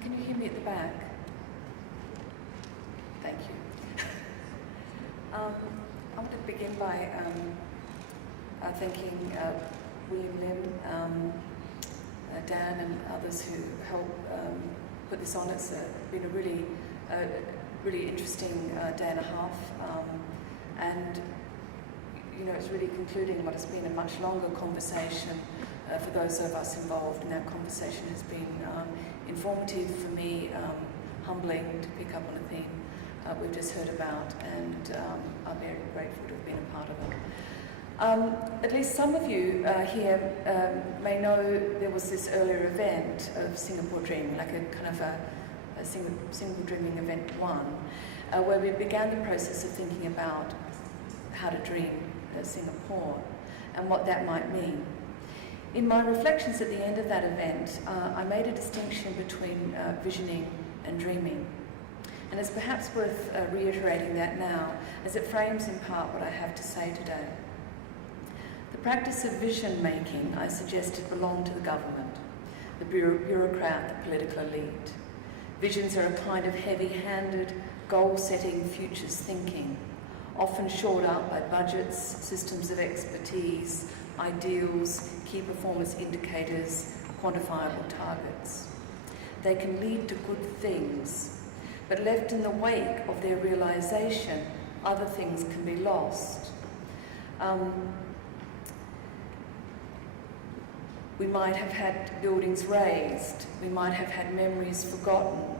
Can you hear me at the back? Thank you. I want to begin by thanking William Lim, Dan and others who helped put this on. It's been a really interesting day and a half, and you know, it's really concluding what has been a much longer conversation for those of us involved, and that conversation has been informative for me, humbling to pick up on a theme we've just heard about, and I'm very grateful to have been a part of it. At least some of you here may know there was this earlier event of Singapore Dreaming, like a kind of a Singapore Dreaming event 1, where we began the process of thinking about how to dream Singapore and what that might mean. In my reflections at the end of that event, I made a distinction between visioning and dreaming. And it's perhaps worth reiterating that now, as it frames in part what I have to say today. The practice of vision making, I suggested, belonged to the government, the bureaucrat, the political elite. Visions are a kind of heavy-handed, goal-setting futures thinking, often shored up by budgets, systems of expertise, ideals, key performance indicators, quantifiable targets. They can lead to good things, but left in the wake of their realization, other things can be lost. We might have had buildings razed, we might have had memories forgotten,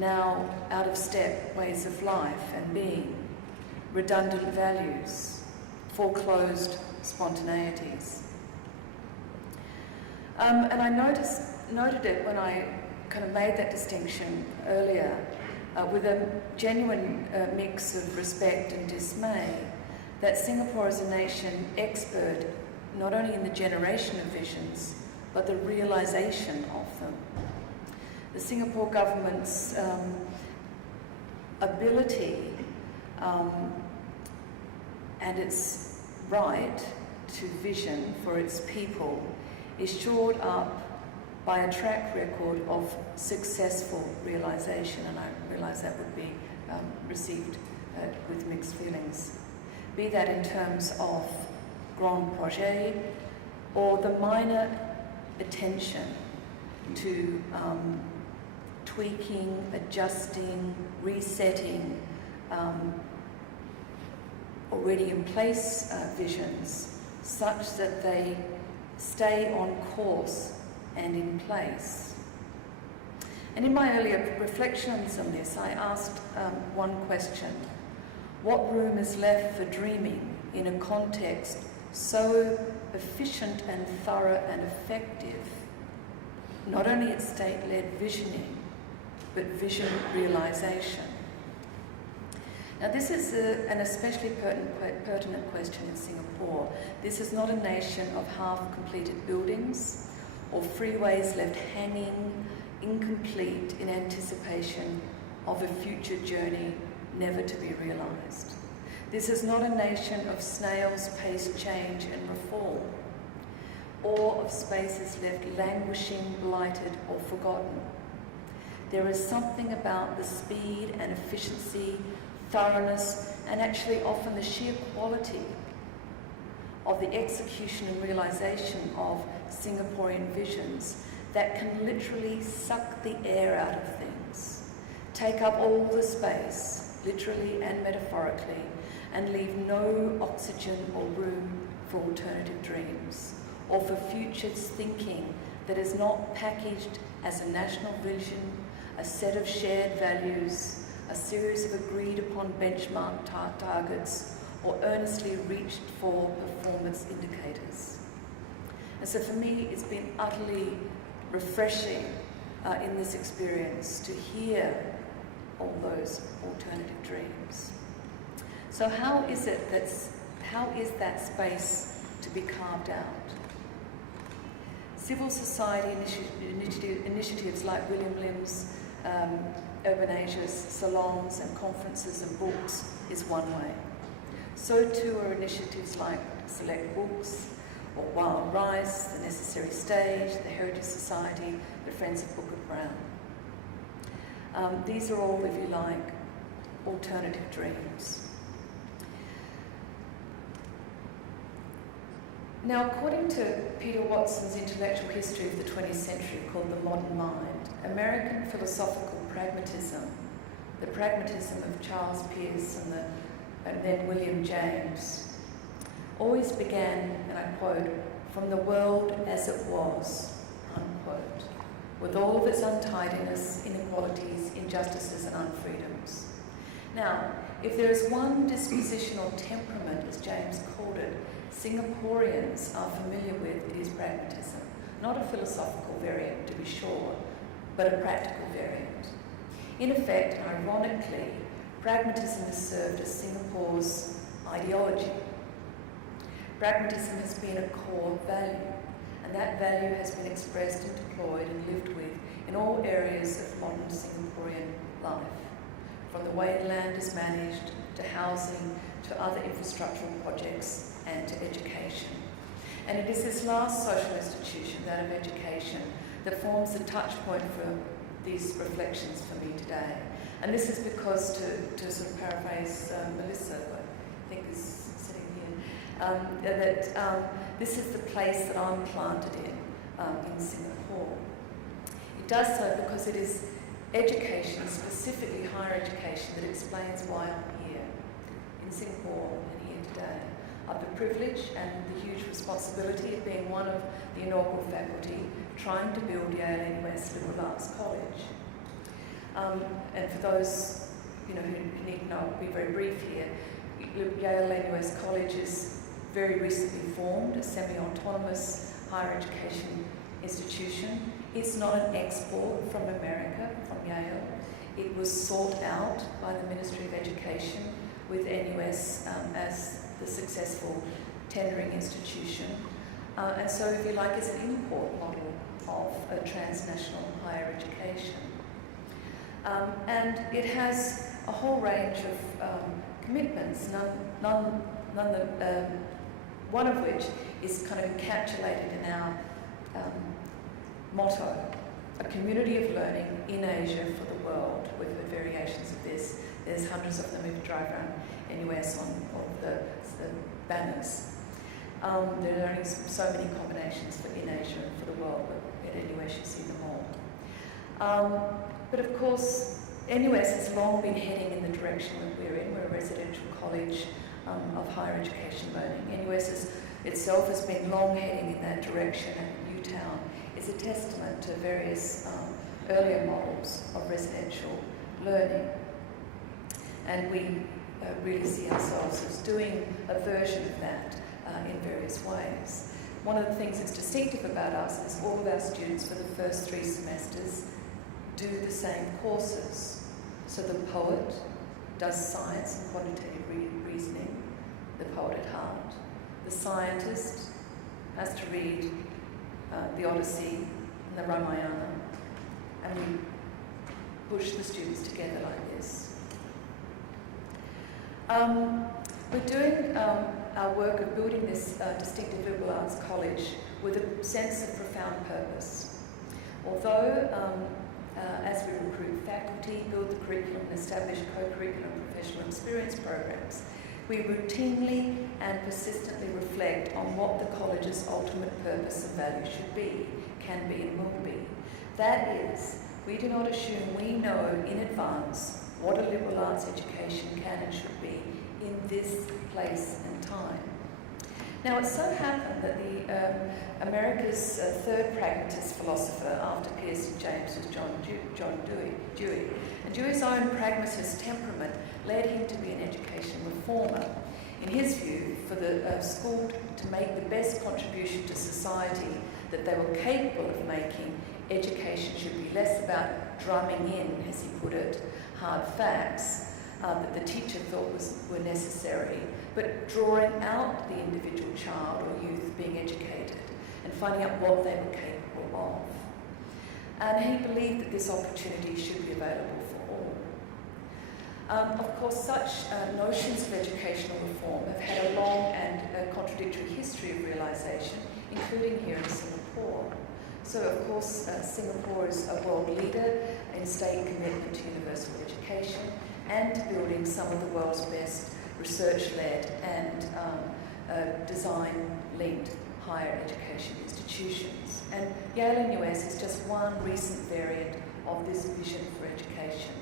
now out of step ways of life and being, redundant values, foreclosed spontaneities. And I noted it when I kind of made that distinction earlier, with a genuine mix of respect and dismay, that Singapore is a nation expert not only in the generation of visions, but the realization of them. The Singapore government's ability and its right to vision for its people is shored up by a track record of successful realization, and I realise that would be received with mixed feelings. Be that in terms of grand projet or the minor attention to tweaking, adjusting, resetting already in place visions such that they stay on course and in place. And in my earlier reflections on this, I asked one question: what room is left for dreaming in a context so efficient and thorough and effective, not only at state-led visioning, but vision realization? Now, this is an especially pertinent question in Singapore. This is not a nation of half-completed buildings or freeways left hanging, incomplete in anticipation of a future journey never to be realized. This is not a nation of snails-paced change and reform, or of spaces left languishing, blighted, or forgotten. There is something about the speed and efficiency, thoroughness, and actually often the sheer quality of the execution and realization of Singaporean visions that can literally suck the air out of things, take up all the space, literally and metaphorically, and leave no oxygen or room for alternative dreams, or for futures thinking that is not packaged as a national vision, a set of shared values, a series of agreed upon benchmark targets, or earnestly reached for performance indicators. And so for me, it's been utterly refreshing in this experience to hear all those alternative dreams. So how is that space to be carved out? Civil society initiatives like William Lim's Urban Asia's salons and conferences and books is one way. So too are initiatives like Select Books, or Wild Rice, The Necessary Stage, the Heritage Society, the Friends of Booker Brown. These are all, if you like, alternative dreams. Now, according to Peter Watson's intellectual history of the 20th century called The Modern Mind, American philosophical pragmatism, the pragmatism of Charles Peirce and then William James, always began, and I quote, "from the world as it was," unquote, with all of its untidiness, inequalities, injustices and unfreedoms. Now, if there is one disposition or temperament, as James called it, Singaporeans are familiar with, it is pragmatism. Not a philosophical variant, to be sure, but a practical variant. In effect, ironically, pragmatism has served as Singapore's ideology. Pragmatism has been a core value, and that value has been expressed and deployed and lived with in all areas of modern Singaporean life, from the way land is managed, to housing, to other infrastructural projects, and to education. And it is this last social institution, that of education, that forms the touch point for these reflections for me today. And this is because, to sort of paraphrase Melissa, who I think is sitting here, that this is the place that I'm planted in Singapore. It does so because it is education, specifically higher education, that explains why I'm here in Singapore and here today. I've the privilege and the huge responsibility of being one of the inaugural faculty trying to build Yale NUS Liberal Arts College. And for those who need to know, I'll be very brief here. Yale NUS College is very recently formed, a semi-autonomous higher education institution. It's not an export from America, from Yale. It was sought out by the Ministry of Education with NUS as the successful tendering institution. And so, if you like, it's an import model of a transnational higher education. And it has a whole range of commitments, one of which is kind of encapsulated in our motto, a community of learning in Asia for the world, with variations of this. There's hundreds of them if you drive around NUS on the banners. There are only so many combinations for in Asia and for the world, but at NUS you see them all. But of course, NUS has long been heading in the direction that we're in. We're a residential college of higher education learning. NUS itself has been long heading in that direction, and Newtown is a testament to various earlier models of residential learning. And we really see ourselves as doing a version of that in various ways. One of the things that's distinctive about us is all of our students for the first 3 semesters do the same courses. So the poet does science and quantitative reasoning, the poet at heart. The scientist has to read the Odyssey and the Ramayana, and we push the students together like this. We're doing our work of building this distinctive liberal arts college with a sense of profound purpose. Although, as we recruit faculty, build the curriculum and establish co-curriculum professional experience programs, we routinely and persistently reflect on what the college's ultimate purpose and value should be, can be and will be. That is, we do not assume we know in advance what a liberal arts education can and should be in this place and time. Now, it so happened that America's third pragmatist philosopher after Peirce and James was John Dewey. And Dewey's own pragmatist temperament led him to be an education reformer. In his view, for the school to make the best contribution to society that they were capable of making, education should be less about drumming in, as he put it, hard facts that the teacher thought were necessary, but drawing out the individual child or youth being educated and finding out what they were capable of. And he believed that this opportunity should be available for all. Of course, such notions of educational reform have had a long and contradictory history of realisation, including here in Singapore. So, of course, Singapore is a world leader in state commitment to universal education and to building some of the world's best research-led and design-linked higher education institutions. And Yale and US is just one recent variant of this vision for education.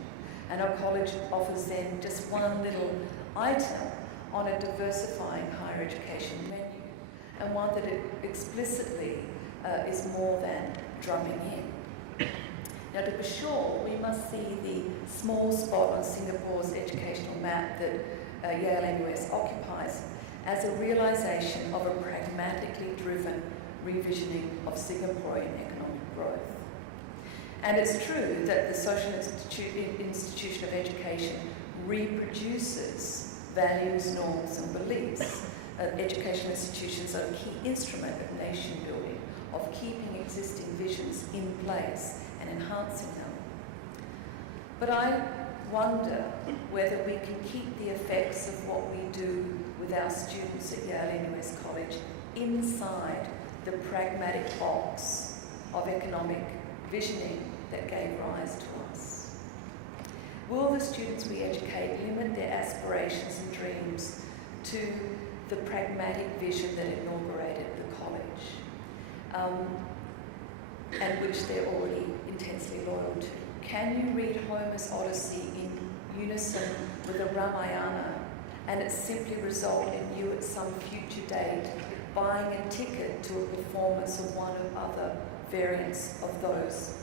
And our college offers then just one little item on a diversifying higher education menu, and one that explicitly is more than drumming in. Now, to be sure, we must see the small spot on Singapore's educational map that Yale and US occupies as a realization of a pragmatically driven revisioning of Singaporean economic growth. And it's true that the social institution of education reproduces values, norms, and beliefs. Educational institutions are a key instrument of nation building, of keeping existing visions in place and enhancing them. But I wonder whether we can keep the effects of what we do with our students at Yale and US College inside the pragmatic box of economic visioning that gave rise to us. Will the students we educate limit their aspirations and dreams to the pragmatic vision that inaugurated the college, and which they're already intensely loyal to? Can you read Homer's Odyssey in unison with the Ramayana and it simply result in you at some future date buying a ticket to a performance of one of other variants of those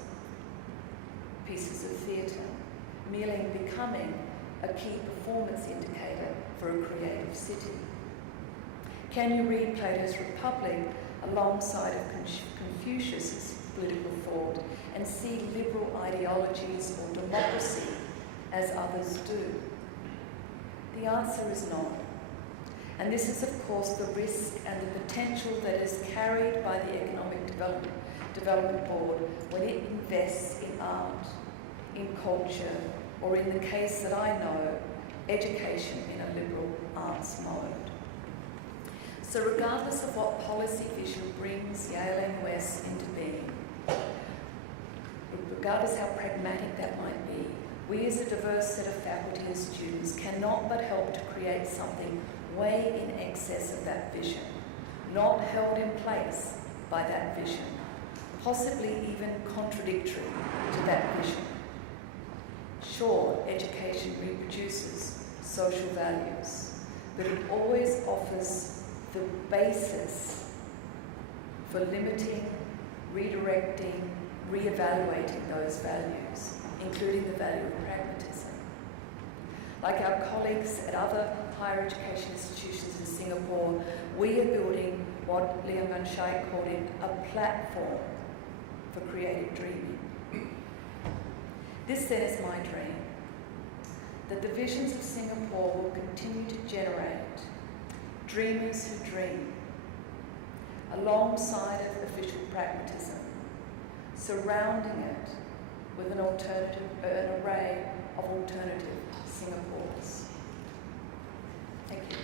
pieces of theatre, merely becoming a key performance indicator for a creative city? Can you read Plato's Republic alongside of Confucius's political thought and see liberal ideologies or democracy as others do? The answer is no. And this is, of course, the risk and the potential that is carried by the Economic Development Board when it invests in art, in culture, or in the case that I know, education in a liberal arts mode. So regardless of what policy vision brings Yale and US into being, regardless how pragmatic that might be, we as a diverse set of faculty and students cannot but help to create something way in excess of that vision, not held in place by that vision, possibly even contradictory to that vision. Sure, education reproduces social values, but it always offers the basis for limiting, redirecting, re-evaluating those values, including the value of pragmatism. Like our colleagues at other higher education institutions in Singapore, we are building what Liam Van Schaik called it a platform for creative dreaming. This then is my dream, that the visions of Singapore will continue to generate dreamers who dream, alongside of official pragmatism, surrounding it with an array of alternative Singapores. Thank you.